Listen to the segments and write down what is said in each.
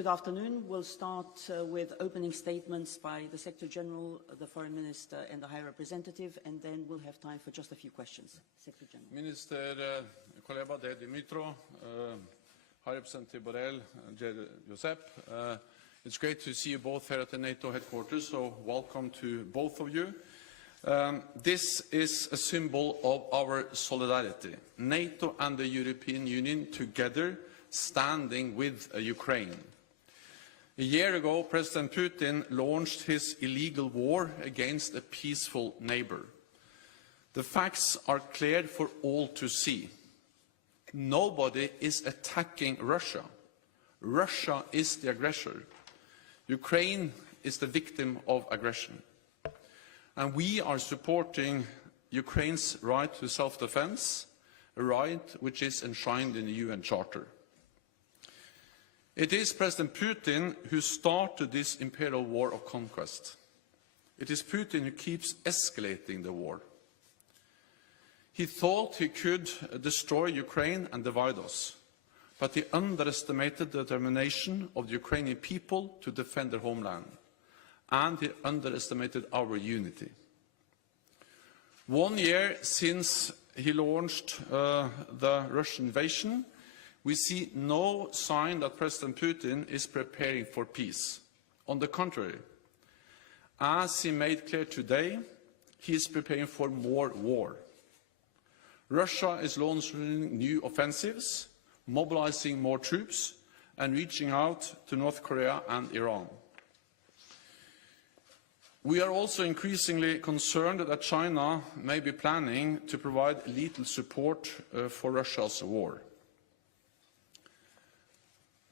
Good afternoon. We'll start with opening statements by the Secretary General, the Foreign Minister and the High Representative, and then we'll have time for just a few questions. Secretary General. Minister Kuleba, Dmytro, High Representative Borrell, Josep, it's great to see you both here at the NATO headquarters, so welcome to both of you. This is a symbol of our solidarity. NATO and the European Union together standing with Ukraine. A year ago, President Putin launched his illegal war against a peaceful neighbor. The facts are clear for all to see. Nobody is attacking Russia. Russia is the aggressor. Ukraine is the victim of aggression. And we are supporting Ukraine's right to self-defense, a right which is enshrined in the UN Charter. It is President Putin who started this imperial war of conquest. It is Putin who keeps escalating the war. He thought he could destroy Ukraine and divide us, but he underestimated the determination of the Ukrainian people to defend their homeland, and he underestimated our unity. 1 year since he launched the Russian invasion, we see no sign that President Putin is preparing for peace. On the contrary, as he made clear today, he is preparing for more war. Russia is launching new offensives, mobilizing more troops, and reaching out to North Korea and Iran. We are also increasingly concerned that China may be planning to provide lethal support for Russia's war.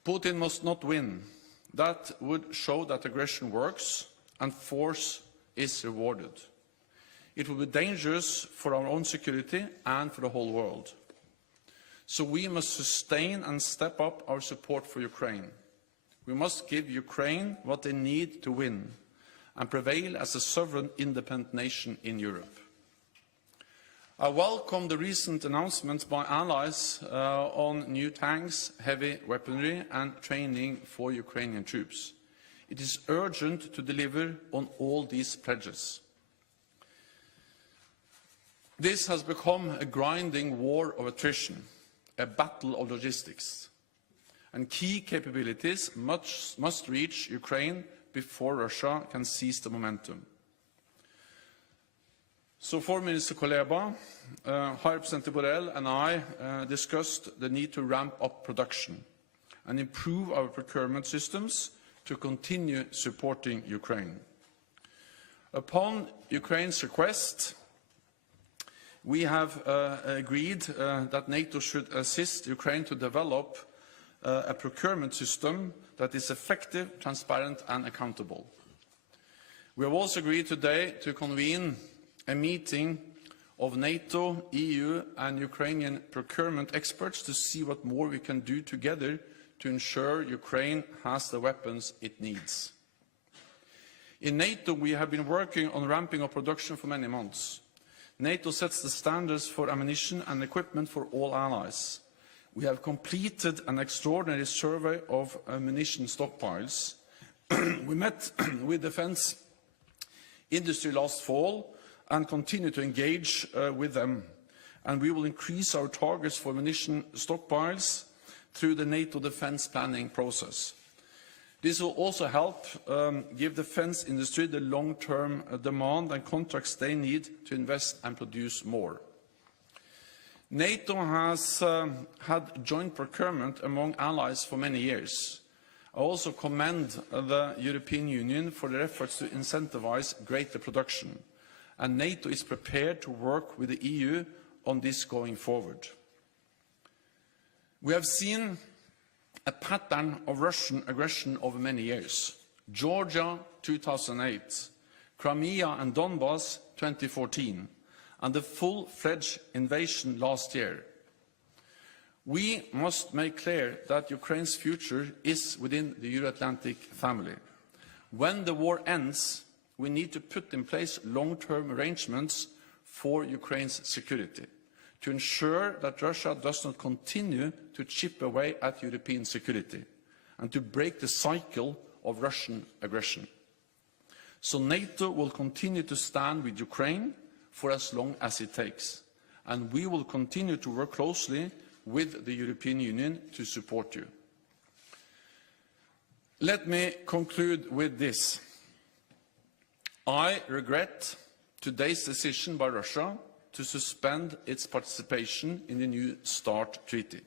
Putin must not win. That would show that aggression works and force is rewarded. It would be dangerous for our own security and for the whole world. So we must sustain and step up our support for Ukraine. We must give Ukraine what they need to win and prevail as a sovereign, independent nation in Europe. I welcome the recent announcements by allies on new tanks, heavy weaponry and training for Ukrainian troops. It is urgent to deliver on all these pledges. This has become a grinding war of attrition, a battle of logistics, and key capabilities must reach Ukraine before Russia can seize the momentum. So Foreign Minister Kuleba, High Representative Borrell and I discussed the need to ramp up production and improve our procurement systems to continue supporting Ukraine. Upon Ukraine's request, we have agreed that NATO should assist Ukraine to develop a procurement system that is effective, transparent and accountable. We have also agreed today to convene a meeting of NATO, EU and Ukrainian procurement experts to see what more we can do together to ensure Ukraine has the weapons it needs. In NATO, we have been working on ramping up production for many months. NATO sets the standards for ammunition and equipment for all allies. We have completed an extraordinary survey of ammunition stockpiles. We met with defense industry last fall and continue to engage with them. And we will increase our targets for ammunition stockpiles through the NATO defense planning process. This will also help give the defense industry the long-term demand and contracts they need to invest and produce more. NATO has had joint procurement among allies for many years. I also commend the European Union for their efforts to incentivize greater production, and NATO is prepared to work with the EU on this going forward. We have seen a pattern of Russian aggression over many years. Georgia 2008, Crimea and Donbas 2014, and the full-fledged invasion last year. We must make clear that Ukraine's future is within the Euro-Atlantic family. When the war ends, we need to put in place long-term arrangements for Ukraine's security, to ensure that Russia does not continue to chip away at European security. and to break the cycle of Russian aggression. So NATO will continue to stand with Ukraine for as long as it takes, and we will continue to work closely with the European Union to support you. Let me conclude with this. I regret today's decision by Russia to suspend its participation in the New START treaty.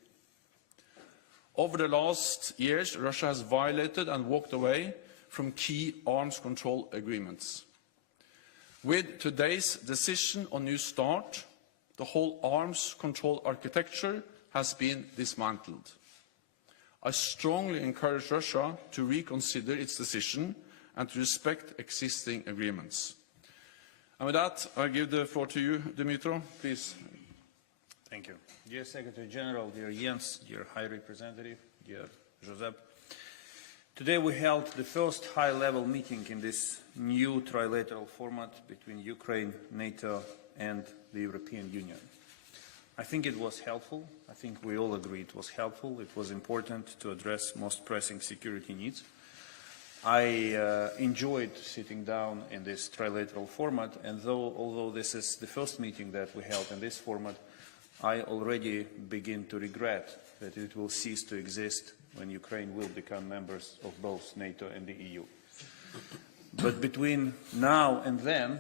Over the last years, Russia has violated and walked away from key arms control agreements. With today's decision on New START, the whole arms control architecture has been dismantled. I strongly encourage Russia to reconsider its decision and to respect existing agreements. And with that, I give the floor to you, Dmytro, please. Thank you. Dear Secretary General, dear Jens, dear High Representative, dear Josep, today we held the first high-level meeting in this new trilateral format between Ukraine, NATO, and the European Union. I think it was helpful. I think we all agree it was helpful. It was important to address most pressing security needs. I enjoyed sitting down in this trilateral format, and although this is the first meeting that we held in this format, I already begin to regret that it will cease to exist when Ukraine will become members of both NATO and the EU. But between now and then,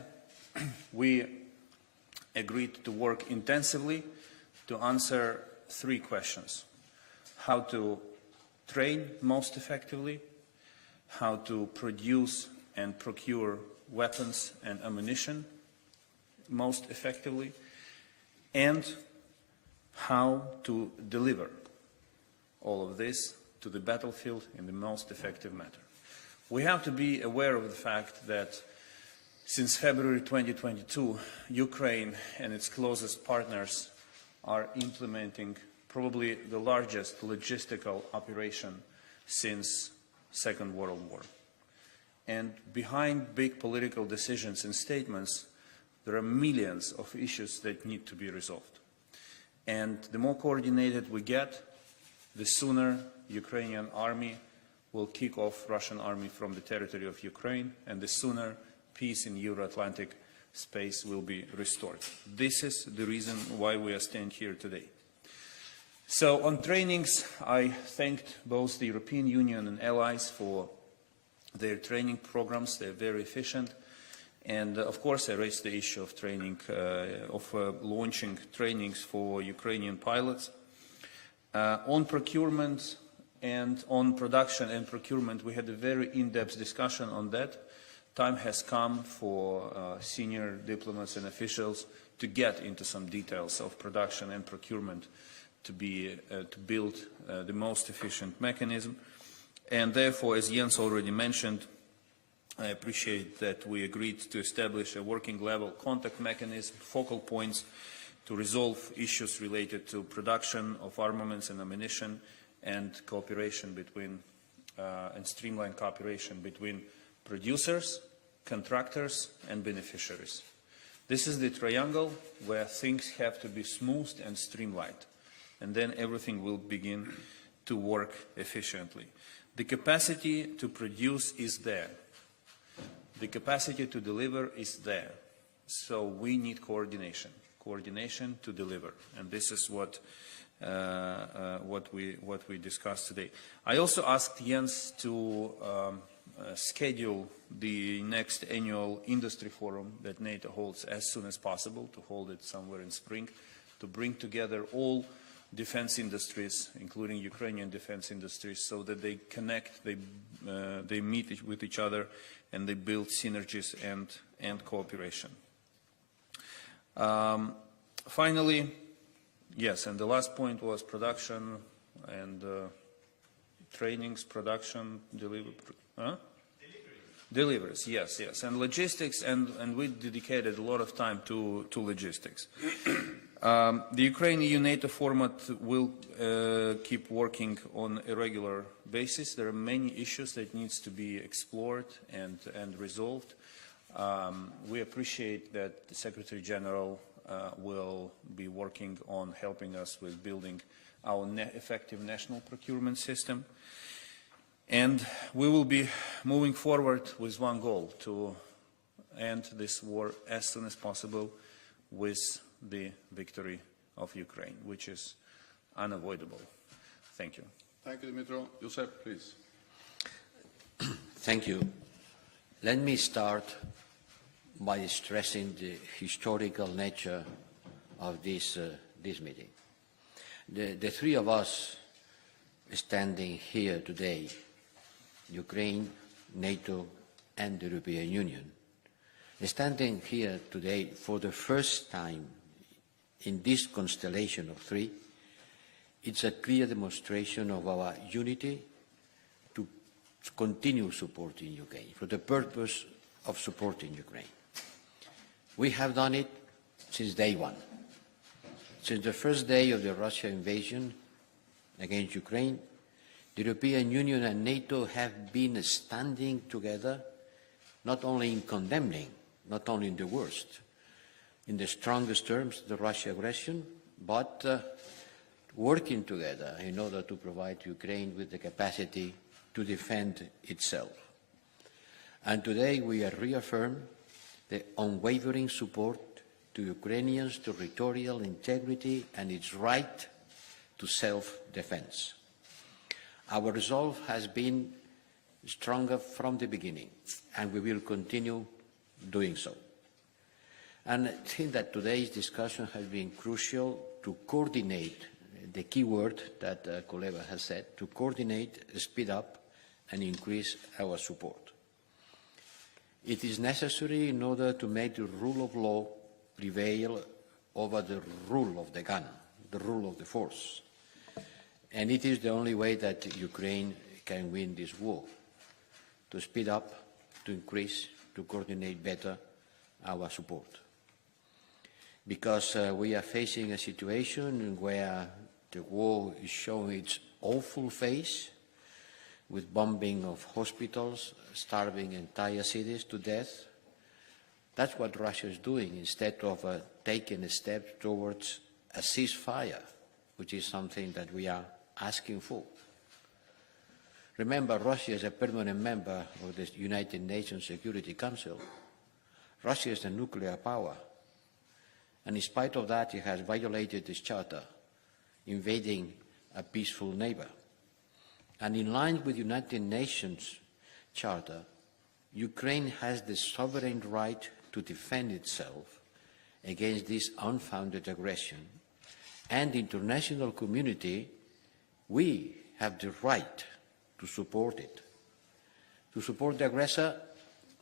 we agreed to work intensively to answer three questions: how to train most effectively, how to produce and procure weapons and ammunition most effectively, and how to deliver all of this to the battlefield in the most effective manner. We have to be aware of the fact that since February 2022, Ukraine and its closest partners are implementing probably the largest logistical operation since Second World War. And behind big political decisions and statements, there are millions of issues that need to be resolved. And the more coordinated we get, the sooner Ukrainian army will kick off Russian army from the territory of Ukraine, and the sooner peace in Euro-Atlantic space will be restored. This is the reason why we are staying here today. So on trainings, I thanked both the European Union and allies for their training programs. They're very efficient. And of course, I raised the issue of training, launching trainings for Ukrainian pilots. On procurement and on production and procurement, we had a very in-depth discussion on that. Time has come for senior diplomats and officials to get into some details of production and procurement to build the most efficient mechanism. And therefore, as Jens already mentioned, I appreciate that we agreed to establish a working level contact mechanism, focal points to resolve issues related to production of armaments and ammunition, and cooperation between and streamlined cooperation between producers, contractors, and beneficiaries. This is the triangle where things have to be smoothed and streamlined, and then everything will begin to work efficiently. The capacity to produce is there. The capacity to deliver is there. So we need coordination to deliver, and this is what we discussed today. I also asked Jens to schedule the next annual industry forum that NATO holds as soon as possible, to hold it somewhere in spring, to bring together all defense industries, including Ukrainian defense industries, so that they connect, they meet with each other, and they build synergies and cooperation. Finally, yes, and the last point was production and trainings, production, deliveries, yes, and logistics, and we dedicated a lot of time to logistics. The Ukraine-EU NATO format will keep working on a regular basis. There are many issues that needs to be explored and resolved. We appreciate that the Secretary General will be working on helping us with building our effective national procurement system. And we will be moving forward with one goal, to end this war as soon as possible with the victory of Ukraine, which is unavoidable. Thank you. Thank you, Dmytro. Josep, please. Thank you. Let me start by stressing the historical nature of this meeting. The three of us standing here today, Ukraine, NATO, and the European Union, standing here today for the first time in this constellation of three, it's a clear demonstration of our unity to continue supporting Ukraine, for the purpose of supporting Ukraine. We have done it since day one. Since the first day of the Russian invasion against Ukraine, the European Union and NATO have been standing together, not only in condemning, not only in the worst, in the strongest terms, the Russian aggression, but working together in order to provide Ukraine with the capacity to defend itself. And today we are reaffirmed the unwavering support to Ukrainians' territorial integrity and its right to self-defense. Our resolve has been stronger from the beginning, and we will continue doing so. And I think that today's discussion has been crucial to coordinate, the key word that Kuleba has said, to coordinate, speed up, and increase our support. It is necessary in order to make the rule of law prevail over the rule of the gun, the rule of the force. And it is the only way that Ukraine can win this war, to speed up, to increase, to coordinate better our support. Because we are facing a situation where the war is showing its awful face, with bombing of hospitals, starving entire cities to death. That's what Russia is doing, instead of taking a step towards a ceasefire, which is something that we are asking for. Remember, Russia is a permanent member of the United Nations Security Council. Russia is a nuclear power. And in spite of that, it has violated this charter, invading a peaceful neighbor. And in line with the United Nations Charter, Ukraine has the sovereign right to defend itself against this unfounded aggression. And the international community, we have the right to support it. To support the aggressor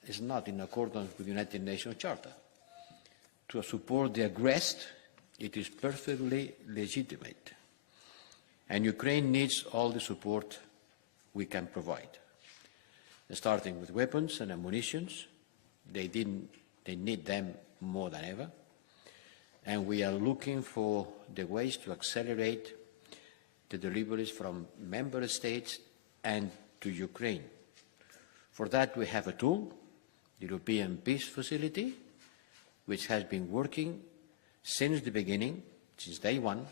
is not in accordance with the United Nations Charter. To support the aggressed, it is perfectly legitimate. And Ukraine needs all the support we can provide. Starting with weapons and ammunition, they need them more than ever. And we are looking for the ways to accelerate the deliveries from member states and to Ukraine. For that, we have a tool, the European Peace Facility, which has been working since the beginning, since day one.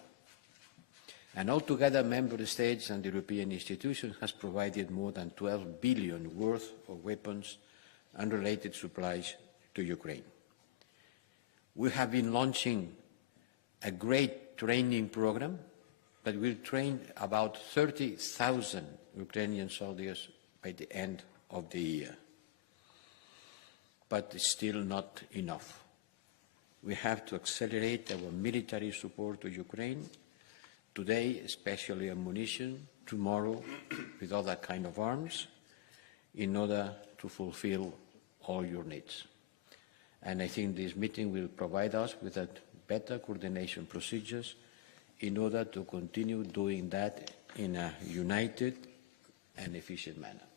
And altogether, member states and the European institutions has provided more than 12 billion worth of weapons and related supplies to Ukraine. We have been launching a great training program that will train about 30,000 Ukrainian soldiers by the end of the year. But it's still not enough. We have to accelerate our military support to Ukraine, today especially ammunition, tomorrow with other kind of arms, in order to fulfill all your needs. And I think this meeting will provide us with a better coordination procedures in order to continue doing that in a united and efficient manner.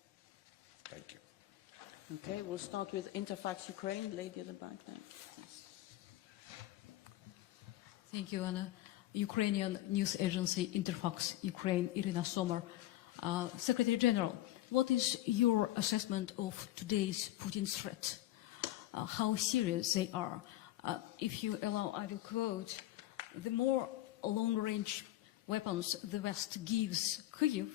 Thank you. Okay, we'll start with Interfax Ukraine. Lady at the back there. Yes. Thank you, Anna. Ukrainian news agency Interfax Ukraine, Irina Sommer. Secretary General, what is your assessment of today's Putin's threat? How serious they are? If you allow, I will quote, "The more long-range weapons the West gives Kyiv,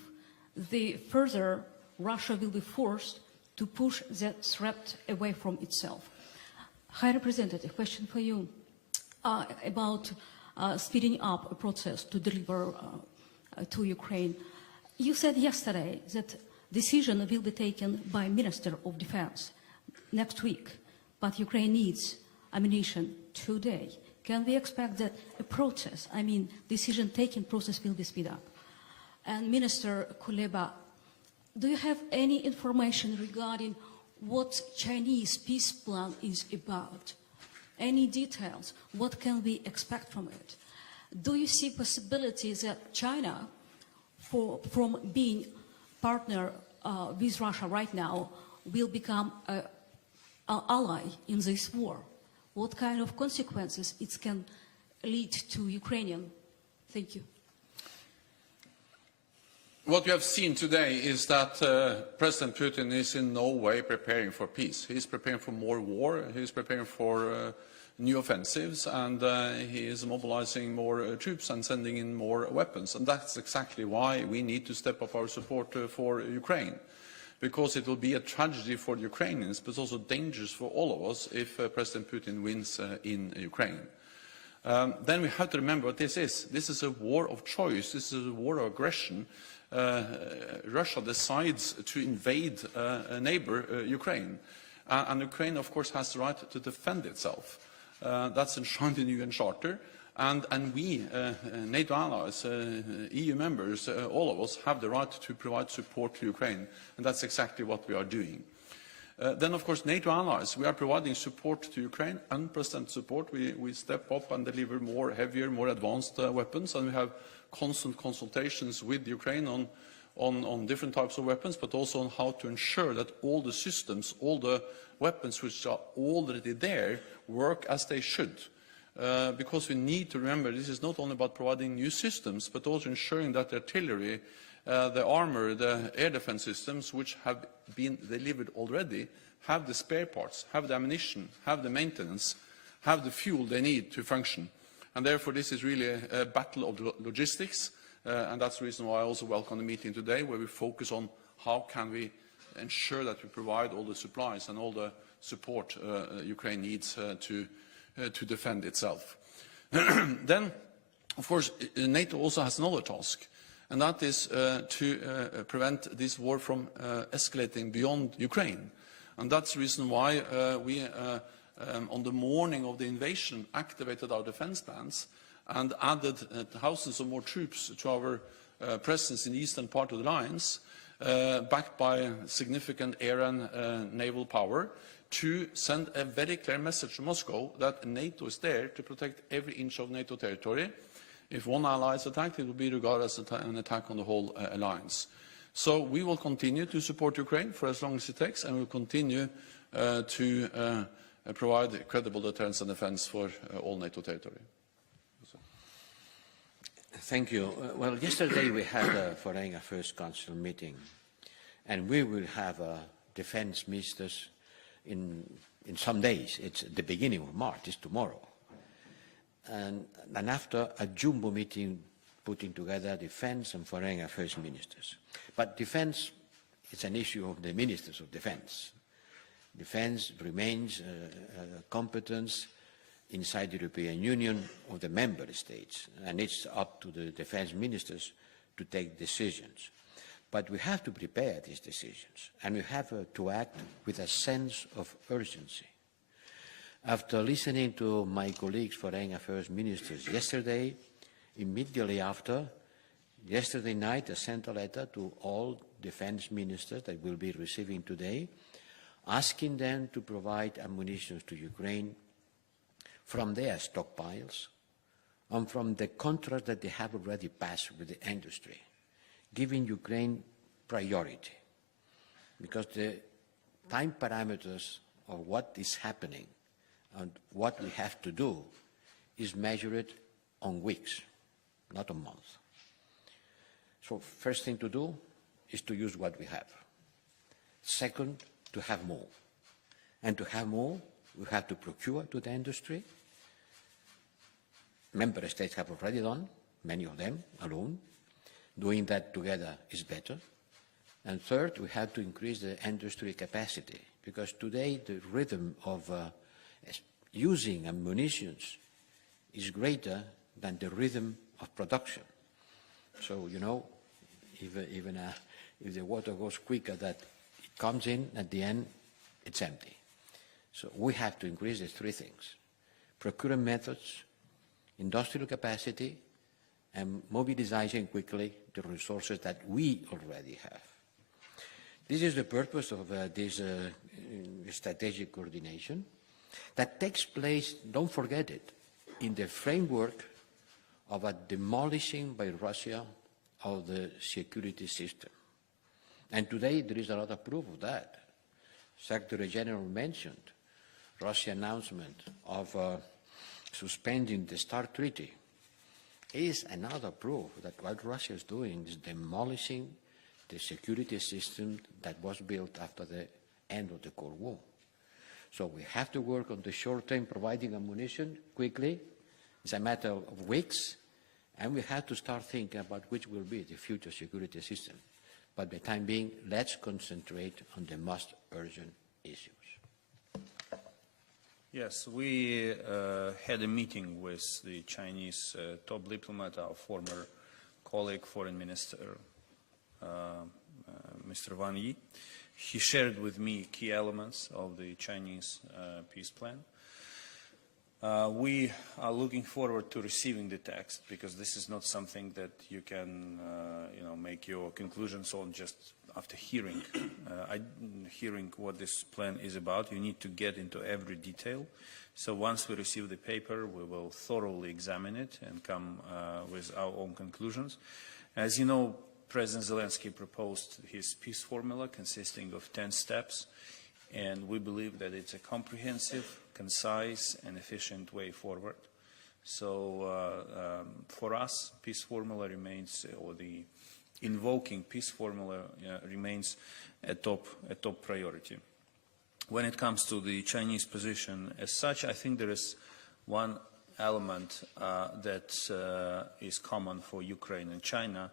the further Russia will be forced to push the threat away from itself. High Representative, question for you about speeding up a process to deliver to Ukraine. You said yesterday that decision will be taken by Minister of Defense next week, but Ukraine needs ammunition today. Can we expect that a process, decision-taking process will be speed up? And Minister Kuleba, do you have any information regarding what Chinese peace plan is about? Any details? What can we expect from it? Do you see possibilities that China, from being partner with Russia right now, will become an ally in this war? What kind of consequences it can lead to Ukrainian? Thank you. What we have seen today is that President Putin is in no way preparing for peace. He's preparing for more war, he's preparing for new offensives, and he is mobilizing more troops and sending in more weapons. And that's exactly why we need to step up our support for Ukraine. Because it will be a tragedy for the Ukrainians, but also dangerous for all of us if President Putin wins in Ukraine. Then we have to remember what this is. This is a war of choice. This is a war of aggression. Russia decides to invade a neighbor, Ukraine. And Ukraine, of course, has the right to defend itself. That's enshrined in the UN Charter. And we, NATO allies, EU members, all of us have the right to provide support to Ukraine. And that's exactly what we are doing. Then, of course, NATO allies, we are providing support to Ukraine, unprecedented support. We step up and deliver more heavier, more advanced weapons, and we have constant consultations with Ukraine on different types of weapons, but also on how to ensure that all the systems, all the weapons which are already there, work as they should. Because we need to remember this is not only about providing new systems, but also ensuring that the artillery, the armor, the air defense systems, which have been delivered already, have the spare parts, have the ammunition, have the maintenance, have the fuel they need to function. And therefore this is really a battle of logistics, and that's the reason why I also welcome the meeting today, where we focus on how can we ensure that we provide all the supplies and all the support Ukraine needs to defend itself. Then, of course, NATO also has another task, and that is to prevent this war from escalating beyond Ukraine. And that's the reason why we, on the morning of the invasion, activated our defense plans and added thousands of more troops to our presence in the eastern part of the alliance, backed by significant air and naval power, to send a very clear message to Moscow that NATO is there to protect every inch of NATO territory. If one ally is attacked, it will be regarded as an attack on the whole alliance. So we will continue to support Ukraine for as long as it takes, and we will continue to provide credible deterrence and defense for all NATO territory. Thank you. Well, yesterday we had a Foreign Affairs Council meeting, and we will have defense ministers in some days. It's the beginning of March, it's tomorrow. And after a jumbo meeting putting together defense and foreign affairs ministers. But defense is an issue of the ministers of defense. Defense remains a competence inside the European Union of the member states, and it's up to the defense ministers to take decisions. But we have to prepare these decisions, and we have to act with a sense of urgency. After listening to my colleagues, foreign affairs ministers, yesterday, immediately after, yesterday night, I sent a letter to all defense ministers that will be receiving today, asking them to provide ammunition to Ukraine from their stockpiles and from the contract that they have already passed with the industry, giving Ukraine priority. Because the time parameters of what is happening and what we have to do is measured on weeks, not on months. So first thing to do is to use what we have. Second, to have more. And to have more, we have to procure to the industry. Member states have already done, many of them alone. Doing that together is better. And third, we have to increase the industry capacity, because today the rhythm of using ammunitions is greater than the rhythm of production. So, you know, even if the water goes quicker, that it comes in, at the end, it's empty. So we have to increase the three things: procurement methods, industrial capacity, and mobilizing quickly the resources that we already have. This is the purpose of this strategic coordination that takes place, don't forget it, in the framework of a demolishing by Russia of the security system. And today there is a lot of proof of that. Secretary General mentioned Russia's announcement of suspending the START treaty is another proof that what Russia is doing is demolishing the security system that was built after the end of the Cold War. So we have to work on the short term, providing ammunition quickly. It's a matter of weeks, and we have to start thinking about which will be the future security system. But for the time being, let's concentrate on the most urgent issues. Yes, we had a meeting with the Chinese top diplomat, our former colleague, Foreign Minister, Mr. Wang Yi. He shared with me key elements of the Chinese peace plan. We are looking forward to receiving the text, because this is not something that you can make your conclusions on just after hearing what this plan is about. You need to get into every detail. So once we receive the paper, we will thoroughly examine it and come with our own conclusions. As you know, President Zelensky proposed his peace formula consisting of 10 steps, and we believe that it's a comprehensive, concise, and efficient way forward. So for us, peace formula remains, or the invoking peace formula remains a top priority. When it comes to the Chinese position as such, I think there is one element that is common for Ukraine and China,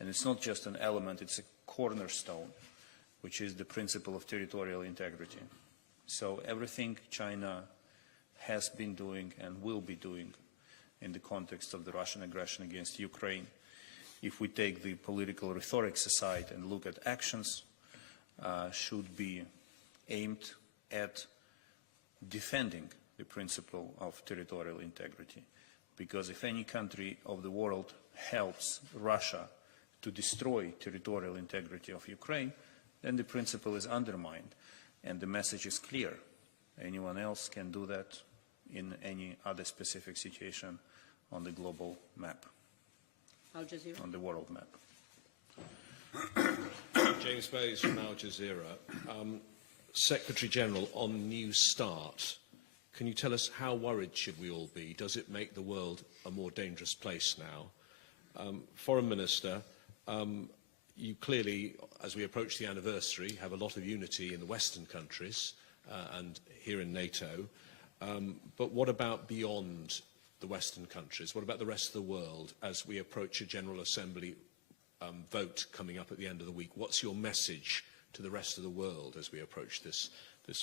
and it's not just an element, it's a cornerstone, which is the principle of territorial integrity. So everything China has been doing and will be doing in the context of the Russian aggression against Ukraine, if we take the political rhetorics aside and look at actions, should be aimed at defending the principle of territorial integrity. Because if any country of the world helps Russia to destroy territorial integrity of Ukraine, then the principle is undermined, and the message is clear. Anyone else can do that in any other specific situation on the global map, Al Jazeera. on the world map. James Bays from Al Jazeera. Secretary General, on New START, can you tell us how worried should we all be? Does it make the world a more dangerous place now? Foreign Minister, you clearly, as we approach the anniversary, have a lot of unity in the Western countries and here in NATO. But what about beyond the Western countries? What about the rest of the world as we approach a General Assembly vote coming up at the end of the week? What's your message to the rest of the world as we approach this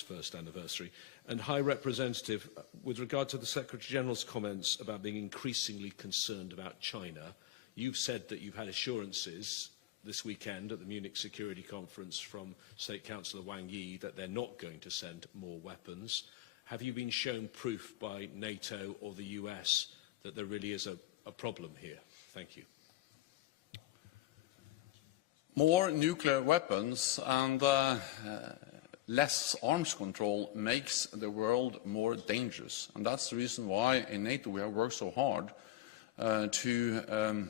first anniversary? And High Representative, with regard to the Secretary General's comments about being increasingly concerned about China, you've said that you've had assurances this weekend at the Munich Security Conference from State Councillor Wang Yi that they're not going to send more weapons. Have you been shown proof by NATO or the US that there really is a problem here? Thank you. More nuclear weapons and less arms control makes the world more dangerous. And that's the reason why in NATO we have worked so hard to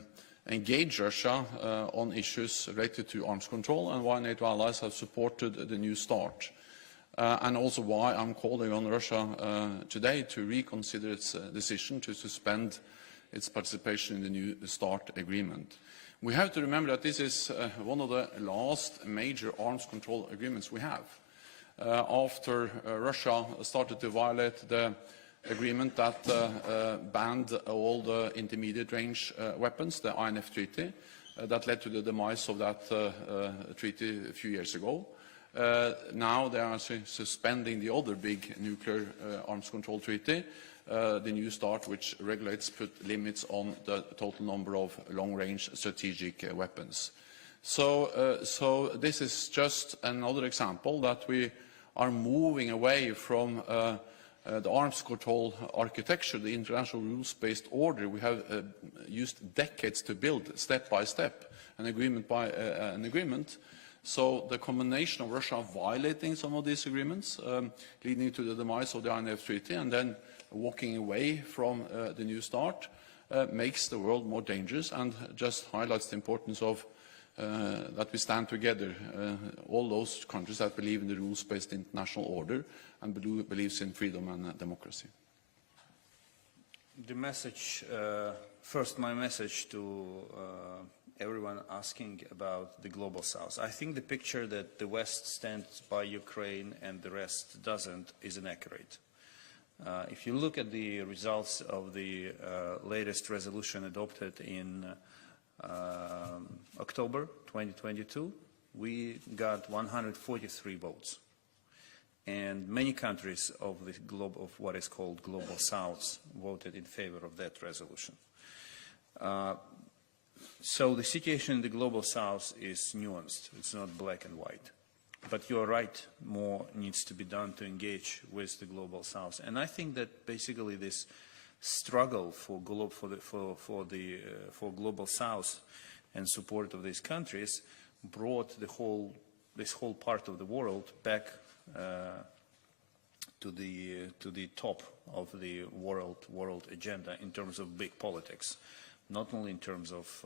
engage Russia on issues related to arms control, and why NATO allies have supported the New START. And also why I'm calling on Russia today to reconsider its decision to suspend its participation in the New START agreement. We have to remember that this is one of the last major arms control agreements we have. After Russia started to violate the agreement that banned all the intermediate range weapons, the INF Treaty, that led to the demise of that treaty a few years ago. Now they are suspending the other big nuclear arms control treaty, the New START, which put limits on the total number of long-range strategic weapons. So this is just another example that we are moving away from the arms control architecture, the international rules-based order we have used decades to build, step by step, an agreement by an agreement. So the combination of Russia violating some of these agreements, leading to the demise of the INF Treaty, and then walking away from the New START, makes the world more dangerous and just highlights the importance of that we stand together, all those countries that believe in the rules-based international order and believes in freedom and democracy. The message, first my message to everyone asking about the Global South. I think the picture that the West stands by Ukraine and the rest doesn't is inaccurate. If you look at the results of the latest resolution adopted in October 2022, we got 143 votes. And many countries of what is called Global South voted in favor of that resolution. So the situation in the Global South is nuanced. It's not black and white. But you're right, more needs to be done to engage with the Global South. And I think that basically this struggle for Global South and support of these countries brought this whole part of the world back to the top of the world agenda in terms of big politics, not only in terms of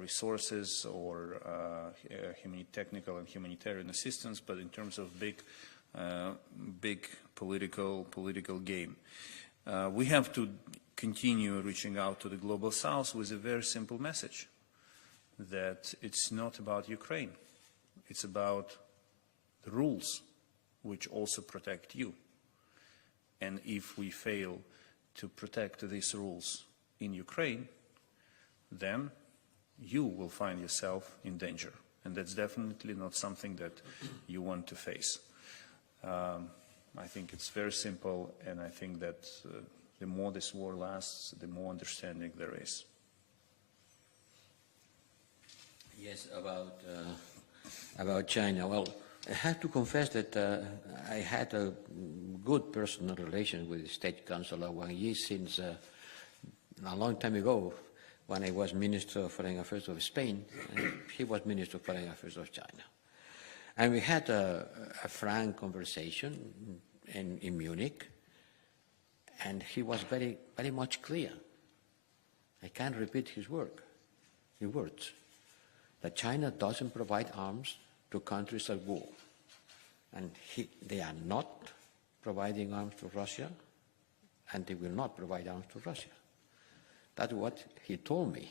resources or technical and humanitarian assistance, but in terms of big political game. We have to continue reaching out to the Global South with a very simple message, that it's not about Ukraine, it's about the rules which also protect you. And if we fail to protect these rules in Ukraine, then you will find yourself in danger. And that's definitely not something that you want to face. I think it's very simple, and I think that the more this war lasts, the more understanding there is. Yes, about China. Well, I have to confess that I had a good personal relation with the State Councilor Wang Yi since a long time ago, when I was Minister of Foreign Affairs of Spain, and he was Minister of Foreign Affairs of China. And we had a frank conversation in Munich, and he was very, very much clear. I can't repeat his words, that China doesn't provide arms to countries at war. And they are not providing arms to Russia, and they will not provide arms to Russia. That's what he told me,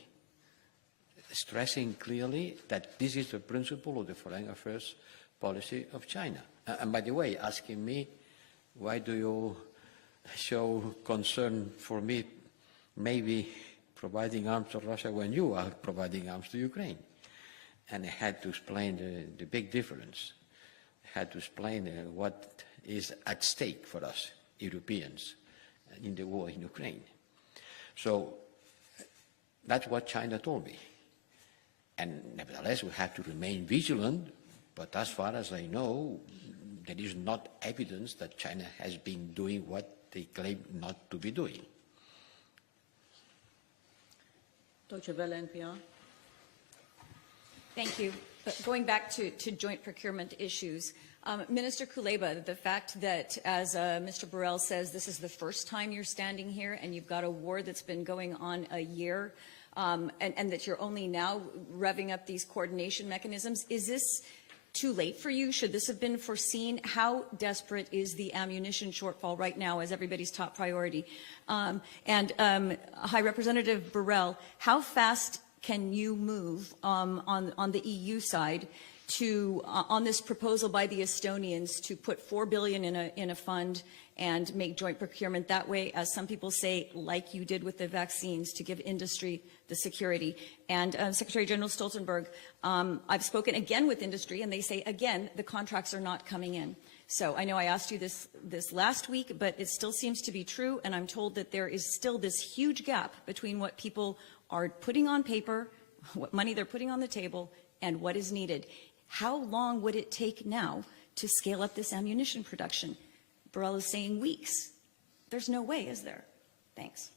stressing clearly that this is the principle of the foreign affairs policy of China. And by the way, asking me, why do you show concern for me maybe providing arms to Russia when you are providing arms to Ukraine? And I had to explain the big difference. I had to explain what is at stake for us, Europeans, in the war in Ukraine. So that's what China told me. And nevertheless, we have to remain vigilant, but as far as I know, there is not evidence that China has been doing what they claim not to be doing. Deutsche Welle, NPR. Thank you. But going back to joint procurement issues, Minister Kuleba, the fact that, as Mr. Borrell says, this is the first time you're standing here and you've got a war that's been going on a year, and that you're only now revving up these coordination mechanisms, is this too late for you? Should this have been foreseen? How desperate is the ammunition shortfall right now as everybody's top priority? High Representative Borrell, how fast can you move on the EU side to on this proposal by the Estonians to put $4 billion in a fund and make joint procurement that way, as some people say, like you did with the vaccines, to give industry the security. And Secretary General Stoltenberg, I've spoken again with industry, and they say, again, the contracts are not coming in. So I know I asked you this last week, but it still seems to be true, and I'm told that there is still this huge gap between what people are putting on paper, what money they're putting on the table, and what is needed. How long would it take now to scale up this ammunition production? Borrell is saying weeks. There's no way, is there? Thanks.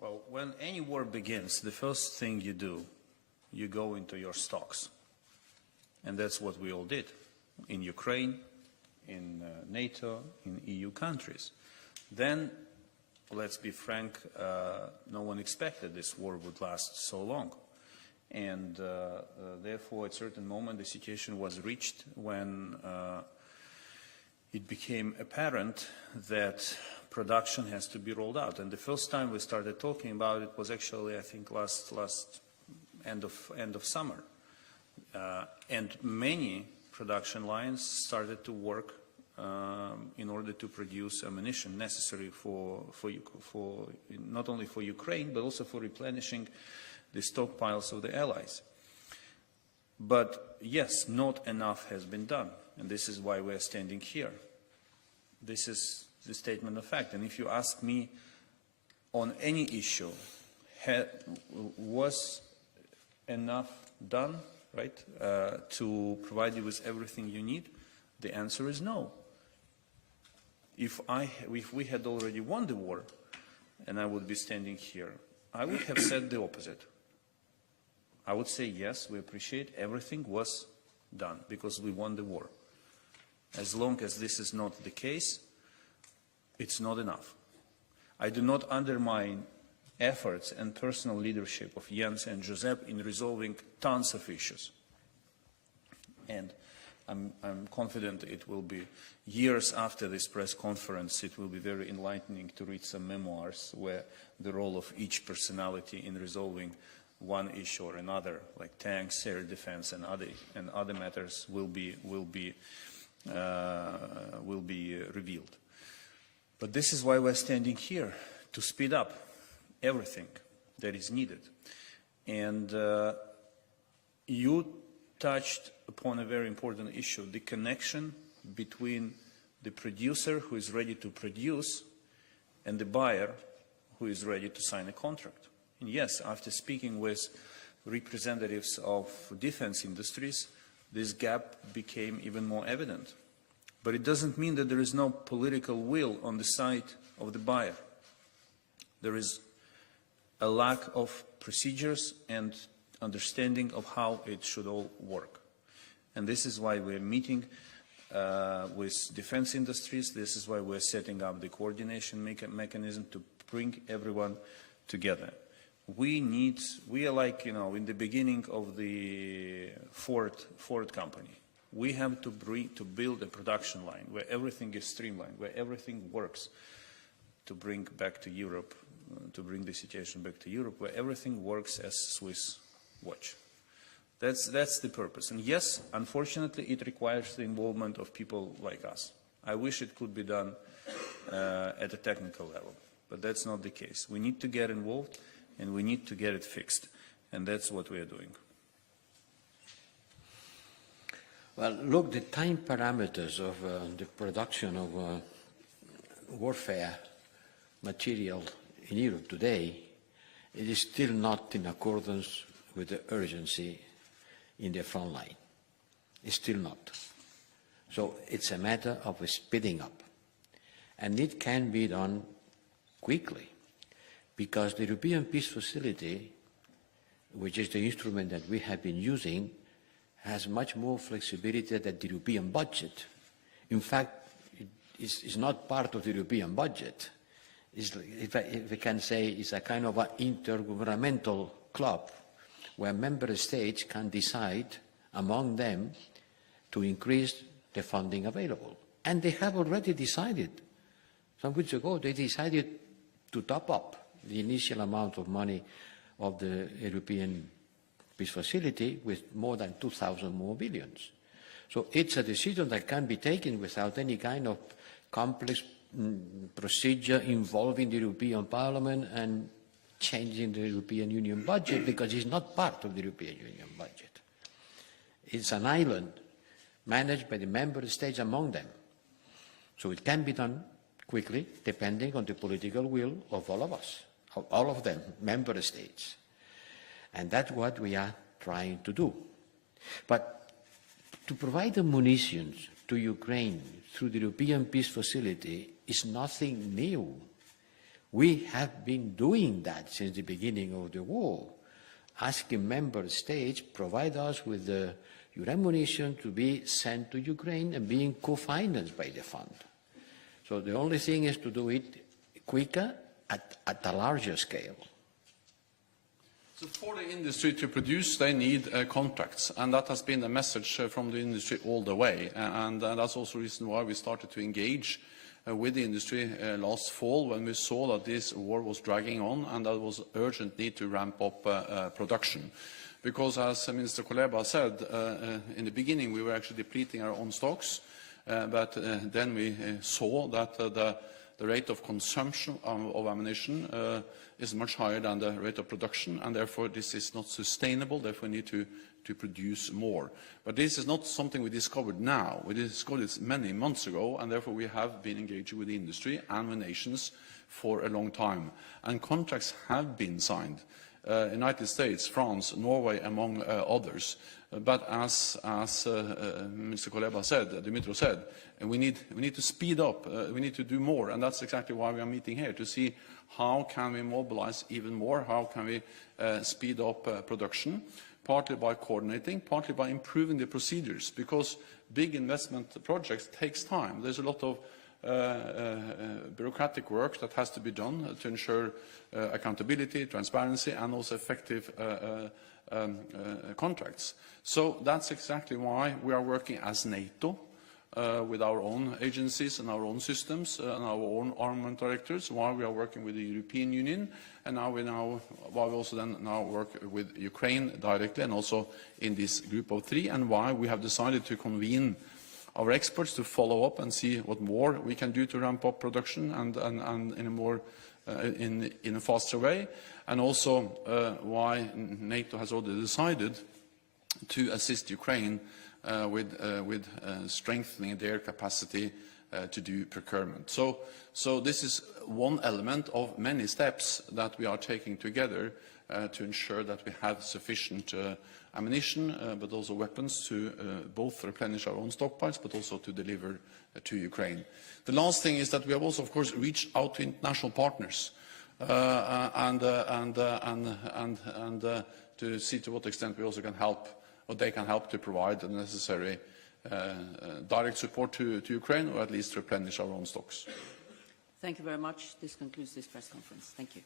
Well, when any war begins, the first thing you do, you go into your stocks. And that's what we all did in Ukraine, in NATO, in EU countries. Then, let's be frank, no one expected this war would last so long. And therefore, at a certain moment, the situation was reached when it became apparent that production has to be rolled out. And the first time we started talking about it was actually, I think, last end of summer. And many production lines started to work in order to produce ammunition necessary for not only for Ukraine, but also for replenishing the stockpiles of the allies. But yes, not enough has been done, and this is why we're standing here. This is the statement of fact. And if you ask me on any issue, was enough done, right, to provide you with everything you need? The answer is no. If we had already won the war, and I would be standing here, I would have said the opposite. I would say, yes, we appreciate everything was done because we won the war. As long as this is not the case, it's not enough. I do not undermine efforts and personal leadership of Jens and Josep in resolving tons of issues. And I'm confident it will be years after this press conference, it will be very enlightening to read some memoirs where the role of each personality in resolving one issue or another, like tanks, air defense, and other matters, will be revealed. But this is why we're standing here, to speed up everything that is needed. And you touched upon a very important issue, the connection between the producer who is ready to produce and the buyer who is ready to sign a contract. And yes, after speaking with representatives of defense industries, this gap became even more evident. But it doesn't mean that there is no political will on the side of the buyer. There is a lack of procedures and understanding of how it should all work. And this is why we're meeting with defense industries. This is why we're setting up the coordination mechanism to bring everyone together. We are like, in the beginning of the Ford company. We have to build a production line where everything is streamlined, where everything works to bring back to Europe, to bring the situation back to Europe, where everything works as Swiss watch. That's the purpose. And yes, unfortunately, it requires the involvement of people like us. I wish it could be done at a technical level, but that's not the case. We need to get involved, and we need to get it fixed, and that's what we are doing. Well, look, the time parameters of the production of warfare material in Europe today, it is still not in accordance with the urgency in the front line. It's still not. So it's a matter of speeding up. And it can be done quickly, because the European Peace Facility, which is the instrument that we have been using, has much more flexibility than the European budget. In fact, it's not part of the European budget. If we can say, it's a kind of an intergovernmental club where member states can decide among them to increase the funding available. And they have already decided. Some weeks ago, they decided to top up the initial amount of money of the European Peace Facility with more than 2,000 more billions. So it's a decision that can be taken without any kind of complex procedure involving the European Parliament and changing the European Union budget, because it's not part of the European Union budget. It's an island managed by the member states among them. So it can be done quickly, depending on the political will of all of us, of all of them, member states. And that's what we are trying to do. But to provide the munitions to Ukraine through the European Peace Facility is nothing new. We have been doing that since the beginning of the war, asking member states provide us with the uranium munition to be sent to Ukraine and being co-financed by the fund. So the only thing is to do it quicker at a larger scale. So for the industry to produce, they need contracts, and that has been the message from the industry all the way. And that's also the reason why we started to engage with the industry last fall, when we saw that this war was dragging on and there was urgent need to ramp up production. Because, as Minister Kuleba said, in the beginning we were actually depleting our own stocks, but then we saw that the rate of consumption of ammunition is much higher than the rate of production, and therefore this is not sustainable. Therefore we need to produce more. But this is not something we discovered now. We discovered this many months ago, and therefore we have been engaging with the industry and with nations for a long time. And contracts have been signed. United States, France, Norway, among others. But as Mr. Kuleba said, Dmytro said, we need to speed up, we need to do more, and that's exactly why we are meeting here, to see how can we mobilize even more, how can we speed up production, partly by coordinating, partly by improving the procedures, because big investment projects takes time. There's a lot of bureaucratic work that has to be done to ensure accountability, transparency, and also effective contracts. So that's exactly why we are working as NATO with our own agencies and our own systems and our own armament directors, why we are working with the European Union, and why we also then now work with Ukraine directly and also in this group of three, and why we have decided to convene our experts to follow up and see what more we can do to ramp up production and in a more in a faster way, and also why NATO has already decided to assist Ukraine with strengthening their capacity to do procurement. So this is one element of many steps that we are taking together to ensure that we have sufficient ammunition, but also weapons to both replenish our own stockpiles, but also to deliver to Ukraine. The last thing is that we have also, of course, reached out to international partners and to see to what extent we also can help, or they can help to provide the necessary direct support to Ukraine, or at least replenish our own stocks. Thank you very much. This concludes this press conference. Thank you.